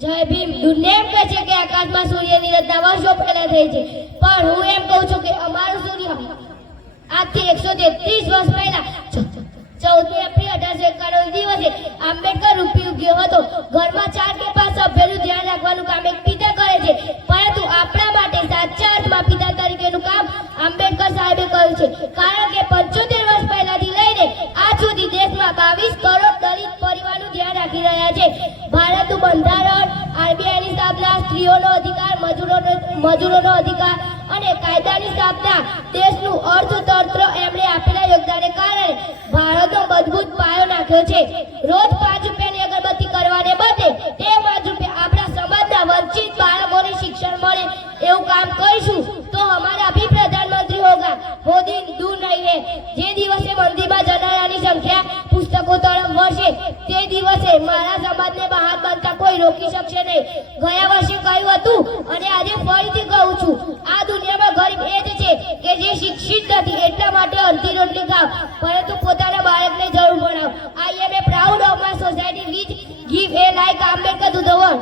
જય ભીમ. દુનિયા એમ કહે છે કે આકાશમાં સૂર્યની રચના વર્ષો પહેલા થઈ છે, પણ હું એમ કહું છું કે અમારું સૂર્ય આજથી 133 વર્ષ પહેલા 14 એપ્રિલ 1891 દિવસે આંબેડકર રૂપી ઉગ્યો હતો. ઘરમાં 4 કે 5 સભ્યોનું ધ્યાન રાખવાનું કામ એક પિતા કરે છે, પરંતુ આપણા માટે સાચા અર્થમાં પિતા તરીકેનું કામ આંબેડકર સાહેબે કર્યું છે. કારણ કે 75 વર્ષ પહેલાથી લઈને આજ સુધી દેશમાં 22 કરોડ દલિત પરિવારનું ધ્યાન રાખી રહ્યા છે. ભારતનું બંધારણ, આરબીઆઈની સ્થાપના, સ્ત્રીઓનો અધિકાર, મજૂરોનો અધિકાર અને કાયદાની સ્થાપના, દેશનું અર્થતંત્ર એમણે આપેલા યોગદાનને કારણે ભારતનો મજબૂત પાયો નાખ્યો છે. રોજ 5 રૂપિયાની અગરબત્તી કરવાને બદલે તે 5 રૂપિયા આપણા સમાજના વંચિત બાળકોને શિક્ષણ મળે એવું કામ કરીશું તો हमारा भी प्रधानमंत्री होगा. वो दिन दूर नहीं है. જે દિવસે મંદિરમાં જનારાની સંખ્યા પુસ્તકો તરફ વળશે તે દિવસે મારા સમાજને બહાર બનતા કોઈ રોકી શકશે નહીં. ગયા વર્ષે કહ્યું હતું અને આજે ફરીથી કહું છું, આ દુનિયામાં ગરીબ એ જ છે કે જે શિક્ષિત નથી, એટલા માટે અડધી રોટલી ખાવ પરંતુ પોતાના બાળકને જરૂર ભણાવ. I am a proud of my society which give a like Ambedkar to the world.